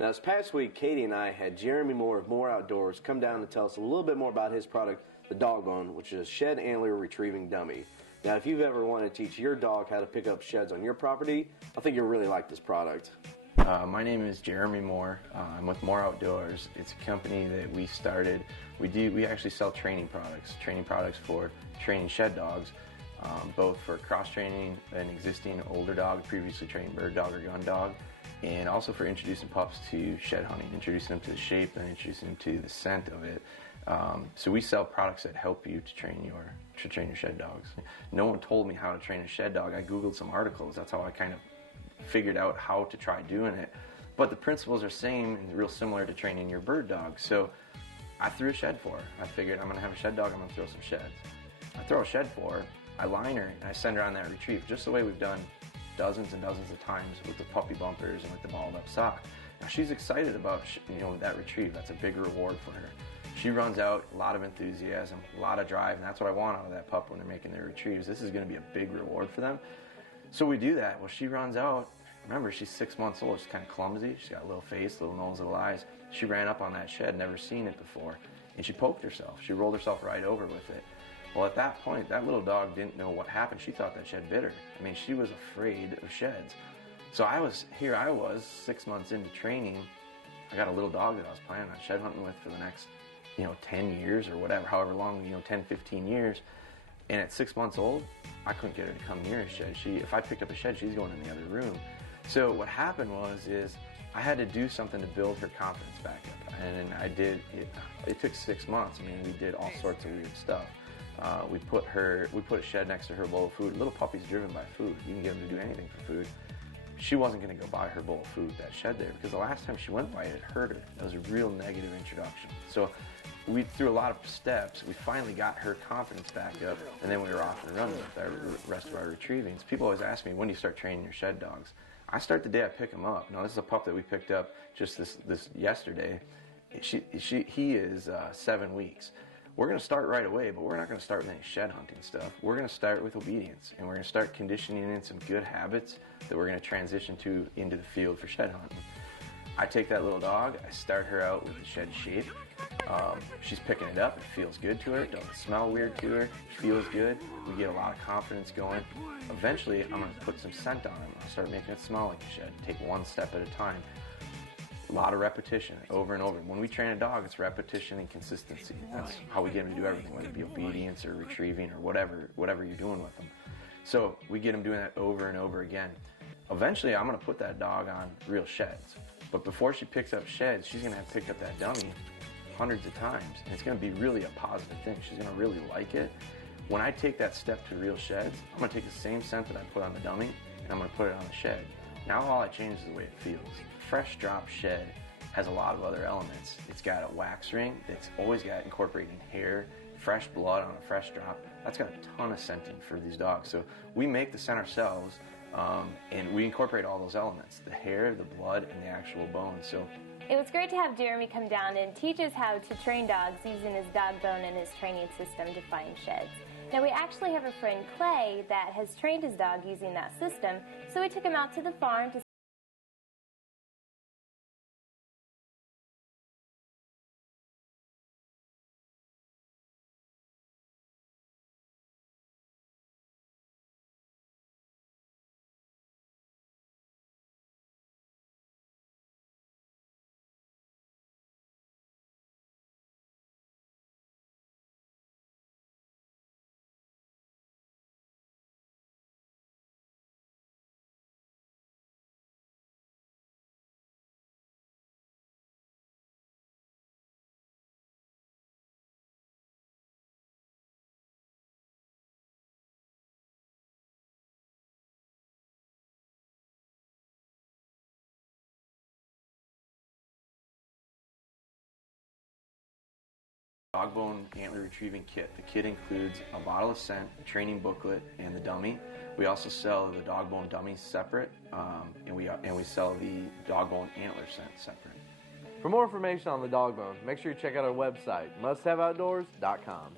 Now, this past week, Katie and I had Jeremy Moore of More Outdoors come down to tell us a little bit more about his product, the DogBone, which is a shed antler retrieving dummy. Now, if you've ever wanted to teach your dog how to pick up sheds on your property, I think you'll really like this product. My name is Jeremy Moore. I'm with More Outdoors. It's a company that we started. We actually sell training products for training shed dogs, both for cross-training an existing older dog, previously trained bird dog or gun dog, and also for introducing pups to shed hunting, introducing them to the shape and introducing them to the scent of it. So we sell products that help you to train your shed dogs. No one told me how to train a shed dog. I Googled some articles. That's how I kind of figured out how to try doing it. But the principles are same and real similar to training your bird dog. So I threw a shed for her. I figured I'm going to have a shed dog, I'm going to throw some sheds. I throw a shed for her, I line her, and I send her on that retrieve, just the way we've done dozens and dozens of times with the puppy bumpers and with the balled up sock. Now she's excited about that retrieve. That's a big reward for her. She runs out, a lot of enthusiasm, a lot of drive, and that's what I want out of that pup when they're making their retrieves. This is going to be a big reward for them. So we do that. Well, she runs out. Remember, she's 6 months old. She's kind of clumsy. She's got a little face, little nose, little eyes. She ran up on that shed, never seen it before, and she poked herself. She rolled herself right over with it. Well, at that point, that little dog didn't know what happened. She thought that shed bit her. I mean, she was afraid of sheds. So I was 6 months into training. I got a little dog that I was planning on shed hunting with for the next, 10 years or whatever, however long, 10, 15 years. And at 6 months old, I couldn't get her to come near a shed. If I picked up a shed, she's going in the other room. So what happened is I had to do something to build her confidence back up. And I did. It took 6 months. I mean, we did all sorts of weird stuff. We put a shed next to her bowl of food. Little puppy's driven by food. You can get them to do anything for food. She wasn't going to go buy her bowl of food, that shed there, because the last time she went by it hurt her. It was a real negative introduction. So through a lot of steps, we finally got her confidence back up, and then we were off and running with the rest of our retrievings. People always ask me, when do you start training your shed dogs? I start the day I pick them up. Now, this is a pup that we picked up just this yesterday. He is 7 weeks. We're going to start right away, but we're not going to start with any shed hunting stuff. We're going to start with obedience, and we're going to start conditioning in some good habits that we're going to transition into the field for shed hunting. I take that little dog, I start her out with the shed shape. She's picking it up, it feels good to her, it doesn't smell weird to her, it feels good. We get a lot of confidence going. Eventually, I'm going to put some scent on him. I'll start making it smell like a shed. Take one step at a time. A lot of repetition, over and over. When we train a dog, it's repetition and consistency. That's how we get them to do everything, whether it be obedience or retrieving or whatever you're doing with them. So we get them doing that over and over again. Eventually, I'm going to put that dog on real sheds. But before she picks up sheds, she's going to have to pick up that dummy hundreds of times. And it's going to be really a positive thing. She's going to really like it. When I take that step to real sheds, I'm going to take the same scent that I put on the dummy, and I'm going to put it on the shed. Now all I change is the way it feels. Fresh drop shed has a lot of other elements. It's got a wax ring that's always got incorporating hair, fresh blood on a fresh drop. That's got a ton of scenting for these dogs. So we make the scent ourselves, and we incorporate all those elements, the hair, the blood, and the actual bone. So it was great to have Jeremy come down and teach us how to train dogs using his DogBone and his training system to find sheds. Now, we actually have a friend, Clay, that has trained his dog using that system, so we took him out to the farm to DogBone Antler Retrieving Kit. The kit includes a bottle of scent, a training booklet, and the dummy. We also sell the DogBone dummies separate, and we sell the DogBone Antler scent separate. For more information on the DogBone, make sure you check out our website, musthaveoutdoors.com.